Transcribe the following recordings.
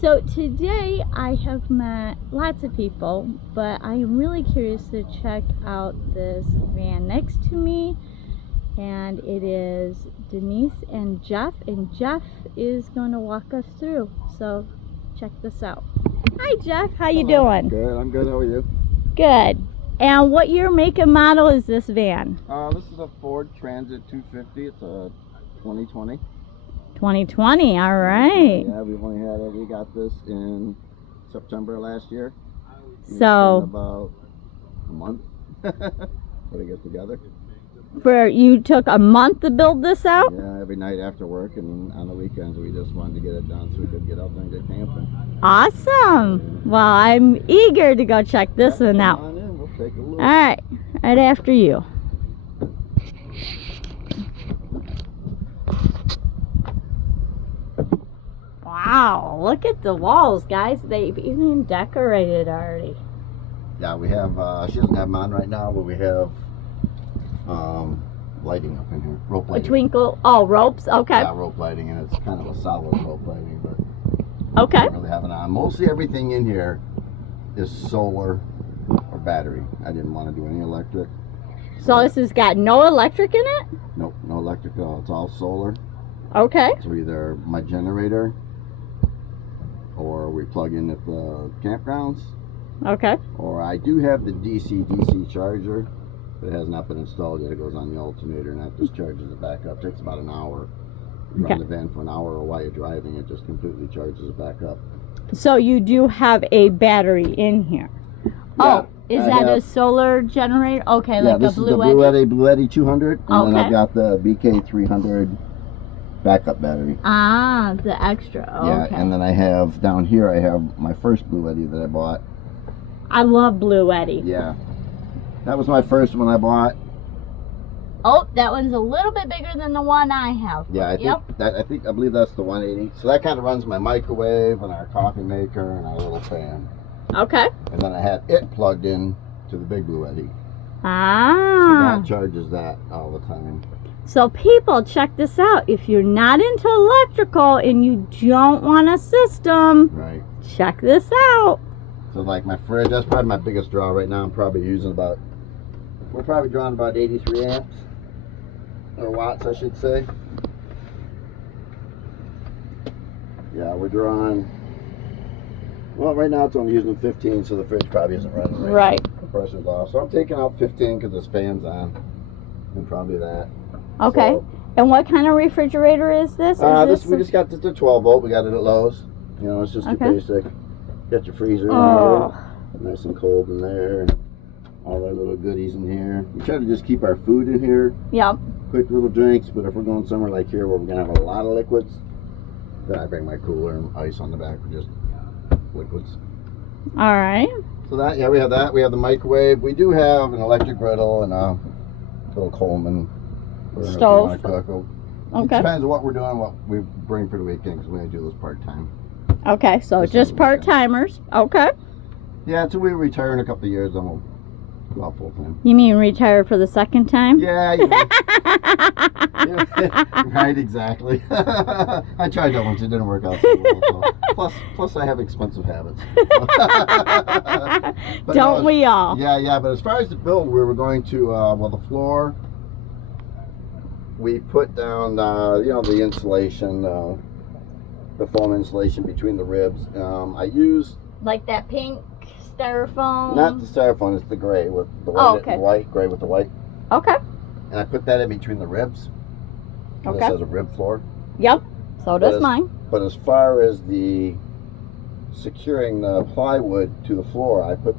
So today I have met lots of people, but I am really curious to check out this van next to me, and it is Denise and Jeff is going to walk us through. So check this out. Hi Jeff, how you doing? Good, I'm good. How are you? Good. And what year, make, and model is this van? This is a Ford Transit 250. It's a 2020. 2020, all right. Yeah, we've only had it. We got this in September last year. So about a month to get together. You took a month to build this out? Yeah, every night after work and on the weekends we just wanted to get it done so we could get out there and get camping. Awesome. Well, I'm eager to go check this one out. Come on in, we'll take a look. All right after you. Wow, look at the walls, guys. They've even decorated already. Yeah, we have, she doesn't have them on right now, but we have lighting up in here. Rope lighting. Twinkle, ropes, okay. Yeah, rope lighting, and it's kind of a solid rope lighting, but okay. don't really have it on. Mostly everything in here is solar or battery. I didn't want to do any electric. So this has got no electric in it? Nope, no electric at all. It's all solar. Okay. So either my generator or we plug in at the campgrounds. Okay. Or I do have the DC charger. It has not been installed yet. It goes on the alternator and that just charges it back up. It takes about an hour. You run the van for an hour, or while you're driving, it just completely charges it back up. So you do have a battery in here? Yeah, oh, is that a solar generator? Okay, yeah, like this a is the Bluetti 200, and then I've got the BK 300 backup battery. Ah, the extra. Okay. Yeah, and then I have down here, I have my first Bluetti that I bought. I love Bluetti. Yeah, that was my first one I bought. Oh, that one's a little bit bigger than the one I have. Yeah, I believe that's the 180. So that kind of runs my microwave and our coffee maker and our little fan. Okay. And then I had it plugged in to the big Bluetti. Ah. So that charges that all the time. So people, check this out. If you're not into electrical and you don't want a system, right, check this out. So like my fridge, that's probably my biggest draw right now. I'm probably using we're probably drawing about 83 amps. Or watts, I should say. Yeah, we're drawing. Well, right now it's only using 15, so the fridge probably isn't running right. The compressor's off. So I'm taking out 15 because this fan's on. And probably that. Okay. So, and what kind of refrigerator is this? We just got the 12 volt. We got it at Lowe's. You know, it's just your basic. Got your freezer in there. Nice and cold in there. And all our little goodies in here. We try to just keep our food in here. Yep. Quick little drinks, but if we're going somewhere like here where we're going to have a lot of liquids, then I bring my cooler and ice on the back for just liquids. All right. So that, yeah, we have that. We have the microwave. We do have an electric griddle and a little Coleman stove. It depends on what we're doing, what we bring for the weekend, because we only do this part-time. Okay, so just part-timers. Okay. Yeah, until we retire in a couple of years, then we'll go out full-time. You mean retire for the second time? Yeah, you know. Yeah, right, exactly. I tried that once, it didn't work out so well. So. Plus I have expensive habits. Don't we all? Yeah, but as far as the build, we were going to, the floor, we put down, the insulation, the foam insulation between the ribs. I used... Like that pink styrofoam? Not the styrofoam, it's the gray with the white, gray with the white. Okay. And I put that in between the ribs. Okay. This has a rib floor. Yep, so does mine. But as far as the securing the plywood to the floor, I put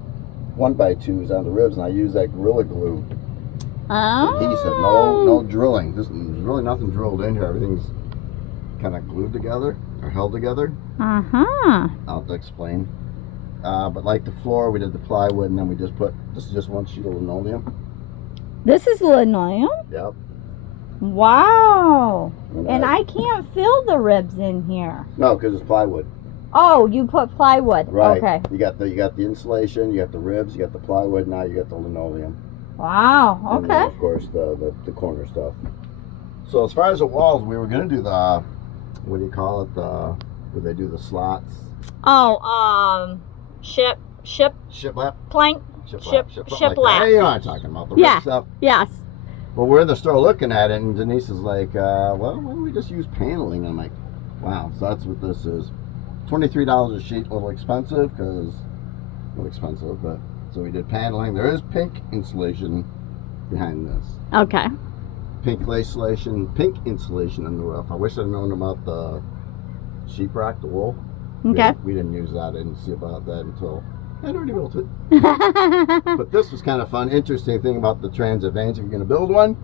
1x2s on the ribs, and I use that Gorilla Glue. Oh. He said, no drilling. There's really nothing drilled in here. Everything's kind of glued together or held together. Uh-huh. I'll explain. But like the floor, we did the plywood, and then we just put, this is just one sheet of linoleum. This is linoleum? Yep. Wow. And I can't fill the ribs in here. No, because it's plywood. Oh, you put plywood. Right. Okay. You got the insulation, you got the ribs, you got the plywood, now you got the linoleum. Wow. Okay. And then, of course, the corner stuff. So as far as the walls, we were going to do the, what do you call it, the where they do the slots. Oh, ship lap. plank. Ship lap. Hey, you know what I'm talking about, the red stuff. Yes. Well, we're in the store looking at it, and Denise is like, well, why don't we just use paneling? I'm like, wow, so that's what this is. $23 a sheet, a little expensive, but so we did paneling. There is pink insulation behind this. Okay. Pink insulation on the roof. I wish I'd known about the sheetrock, the wool. Okay. We didn't use that. I didn't see about that until I'd already built it. But this was kind of fun. Interesting thing about the transit vans, if you're going to build one,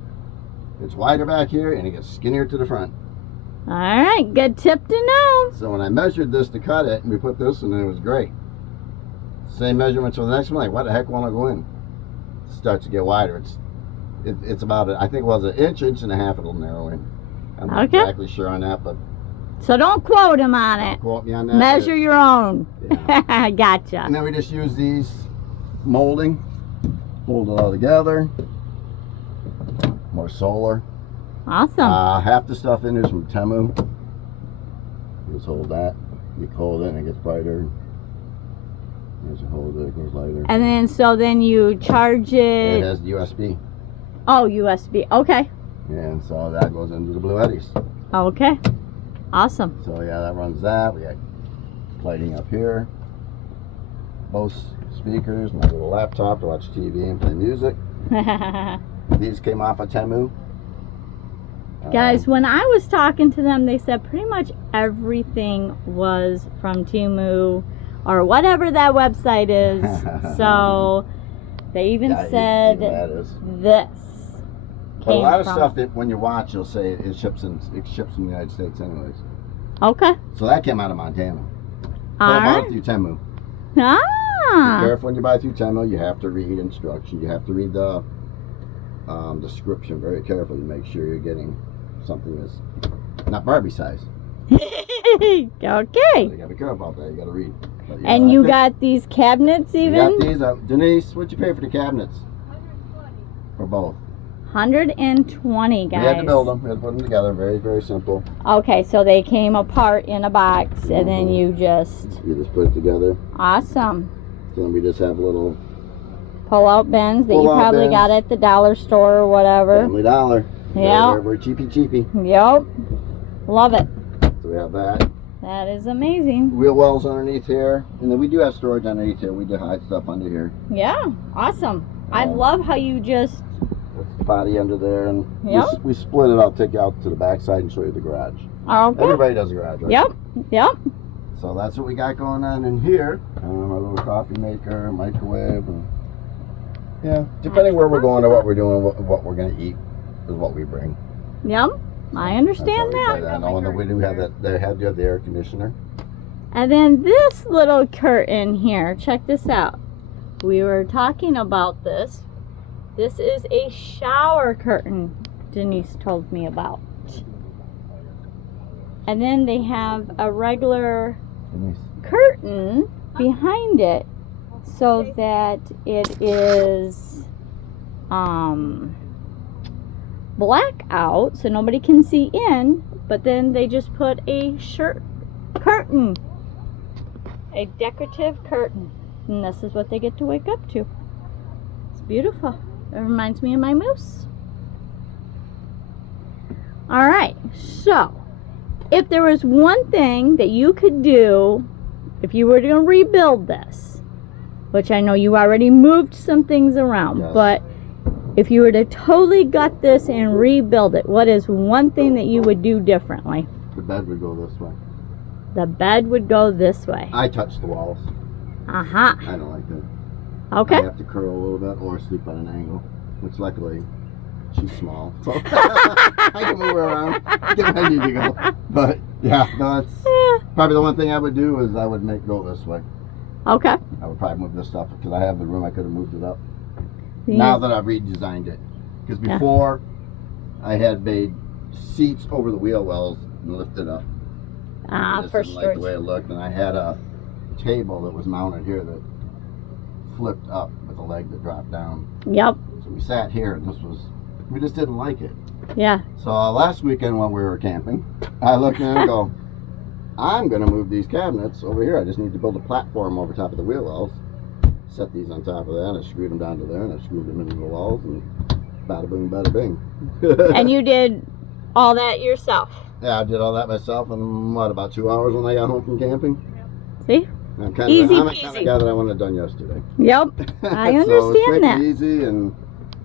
it's wider back here and it gets skinnier to the front. All right, good tip to know. So when I measured this to cut it, and we put this in, and it was great. Same measurements for the next one. Like, what the heck will I go in? It starts to get wider. It's about, I think it was an inch and a half it'll narrow in. I'm not exactly sure on that, but. So don't quote him on it. Don't quote me on that. Measure your own. Yeah. Gotcha. And then we just use these molding, hold it all together. More solar. Awesome. Half the stuff in here is from Temu. Just hold that. You hold it and it gets brighter. As you hold it, it goes lighter. And then you charge it. It has USB. Oh, USB. Okay. And so that goes into the Bluettis. Okay. Awesome. So yeah, that runs that. We got lighting up here. Both speakers, my little laptop to watch TV and play music. These came off of Temu. Guys, when I was talking to them, they said pretty much everything was from Temu or whatever that website is. So they even said this. But a lot of stuff that when you watch, you'll say it ships in the United States, anyways. Okay. So that came out of Montana. All right. I bought it through Temu. Ah. Be careful when you buy through Temu. You have to read instructions. You have to read the description very carefully to make sure you're getting something that's not Barbie size. Okay. So you gotta be careful about that. You gotta read. But, yeah, and you got these cabinets even? We got these. Denise, what'd you pay for the cabinets? 120. For both. 120, guys. We had to build them. We had to put them together. Very, very simple. Okay, so they came apart in a box, and then you just put it together. Awesome. So then we just have little pull-out bins that you probably got at the dollar store or whatever. Family Dollar. Yeah. We're cheapy. Yep. Love it. So we have that. That is amazing. Wheel wells underneath here, and then we do have storage underneath here. We do hide stuff under here. Yeah. Awesome. I love how you just. That's the body under there, and we split it. I'll take you out to the back side and show you the garage. Okay. Everybody does a garage, right? Yep. So that's what we got going on in here. Our little coffee maker, microwave, and depending where we're going or what we're doing, what we're going to eat is what we bring. Yep. I understand that. And we do have that. They have the air conditioner. And then this little curtain here. Check this out. We were talking about this. This is a shower curtain Denise told me about. And then they have a regular curtain behind it so that it is black out so nobody can see in, but then they just put a curtain, a decorative curtain, and this is what they get to wake up to. It's beautiful. It reminds me of my moose. All right, so if there was one thing that you could do if you were to rebuild this, which I know you already moved some things around, but if you were to totally gut this and rebuild it, what is one thing that you would do differently? The bed would go this way. The bed would go this way. I touch the walls. Uh-huh. I don't like that. Okay. I have to curl a little bit or sleep at an angle, which luckily she's small, so I can move her around, get where I need to go. But yeah, no, it's probably the one thing I would do is I would go this way. Okay. I would probably move this stuff because I have the room. I could have moved it up. Now that I've redesigned it, because before I had made seats over the wheel wells and lifted up. For sure. Like the way it looked, and I had a table that was mounted here that flipped up with a leg that dropped down. Yep. So we sat here, and we just didn't like it. Yeah. So last weekend when we were camping, I looked at it and go, I'm going to move these cabinets over here. I just need to build a platform over top of the wheel wells. Set these on top of that, and I screwed them down to there, and I screwed them into the walls, and bada boom, bada bing. And you did all that yourself? Yeah, I did all that myself in, what, about 2 hours when I got home from camping? See? I'm easy the peasy. kind of guy that I wanted it done yesterday. Yep, I understand so it's that. Easy, and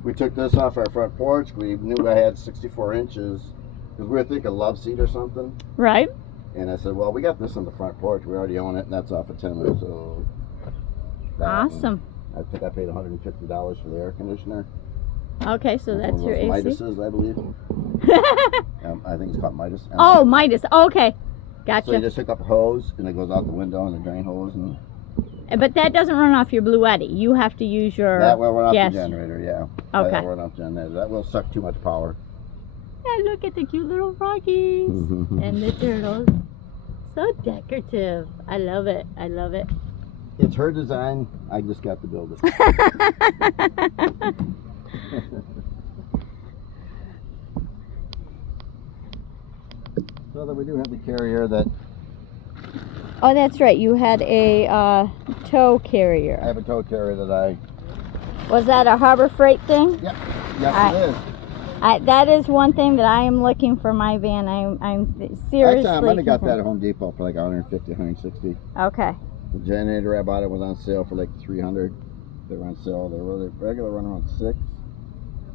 we took this off our front porch. We knew I had 64 inches, because we were thinking love seat or something. Right. And I said, well, we got this on the front porch. We already own it, and that's off a timber, so... Awesome. I think I paid $150 for the air conditioner. Okay, so that's your AC? Midas's, I believe. I think it's called Midas. Oh, Midas. Okay. Gotcha. So you just hook up a hose, and it goes out the window, and the drain hose. But that doesn't run off your Bluetti. You have to use your That will run off gas. the generator, yeah. Okay. That will run off the generator. That will suck too much power. Yeah, look at the cute little froggies and the turtles. So decorative. I love it. I love it. It's her design. I just got to build it. So that we do have the carrier that... Oh, that's right. You had a tow carrier. I have a tow carrier that I... Was that a Harbor Freight thing? Yep. Yes, it is. That is one thing that I am looking for my van. I'm seriously... Actually, I might have got that at Home Depot for like $150, $160. Okay. The generator I bought it was on sale for like $300. They were on sale. They were the regular run around $600.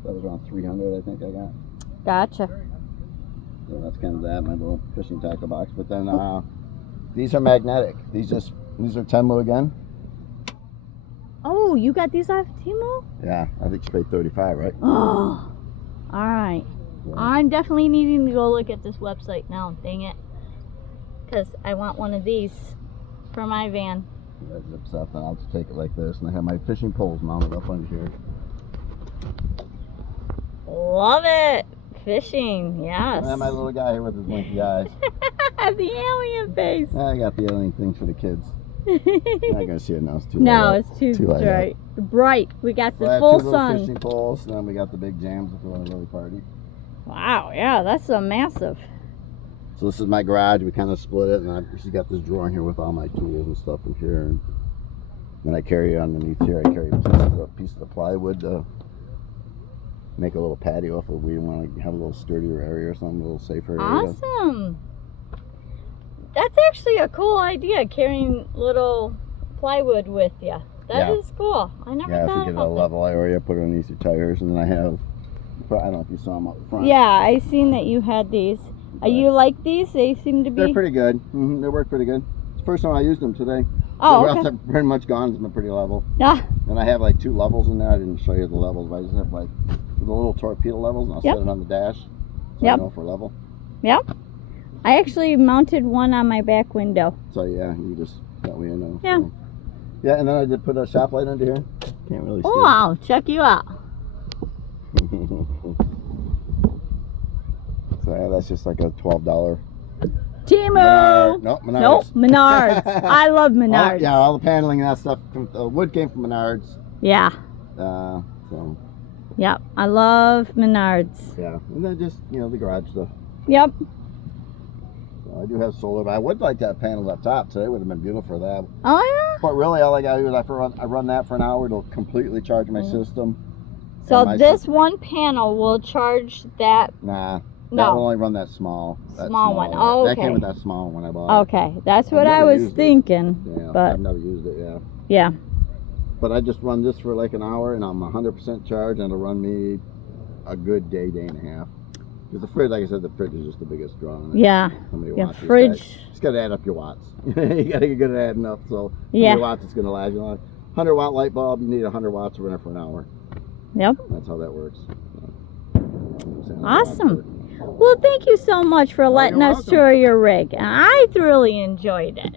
That was around $300, I think I got. Gotcha. So that's kind of that, my little fishing tackle box. But then these are magnetic. These are Temu again. Oh, you got these off Temu? Yeah, I think you paid $35, right? Oh, all right. Yeah. I'm definitely needing to go look at this website now. Dang it, because I want one of these for my van. That zips up, and I'll just take it like this, and I have my fishing poles mounted up under here. Love it. Fishing, yes. And my little guy here with his blinky eyes. The alien face. I got the alien things for the kids. You're not gonna see it now. It's too no, light. it's too bright. Bright. We got the so full I have two sun. Little fishing poles, and then we got the big jams if we want to really party. Wow, yeah, that's a massive. So this is my garage. We kind of split it, and I've just got this drawer in here with all my tools and stuff in here. And then I carry underneath here. I carry a piece of the plywood to make a little patio if we want to have a little sturdier area or something, a little safer area. Awesome. That's actually a cool idea, carrying little plywood with you. That is cool. I never thought about that. Yeah, if you get a level area, put it underneath your tires, and then I have, I don't know if you saw them up front. Yeah, I seen that you had these. You like these? They seem to be... They're pretty good. They work pretty good. It's the first time I used them today. Oh, okay. They're pretty much gone. It's been pretty level. Yeah. And I have like 2 levels in there. I didn't show you the levels, but I just have like the little torpedo levels, and I'll set it on the dash. So I know for level. Yep. I actually mounted one on my back window. So yeah, you just, that way you know. Yeah. So. Yeah, and then I did put a shop light under here. Can't really see. Oh, wow, check you out. So yeah, that's just like a $12. Temu! Nope, Menards. Nope, Menards. I love Menards. Yeah, all the paneling and that stuff, wood came from Menards. Yeah. So. Yep, I love Menards. Yeah, and then just, the garage stuff. Yep. So I do have solar, but I would like to have panels up top. Today would have been beautiful for that. Oh, yeah? But really, all I got to do is I run that for an hour. It'll completely charge my system. So this one panel will charge that? Nah. That will only run that small. Small one. Oh, okay. That came with that small one I bought. Okay, that's what I was thinking. Yeah, but I've never used it, yeah. Yeah. But I just run this for like an hour, and I'm 100% charged, and it'll run me a good day, day and a half. Because the fridge, like I said, the fridge is just the biggest draw on it. Yeah. Fridge. Just got to add up your watts. You got to get good at adding up. So how many watts it's going to last you. 100-watt light bulb, you need 100 watts to run it for an hour. Yep. That's how that works. Awesome. Well, thank you so much for letting us tour your rig. And I thoroughly enjoyed it.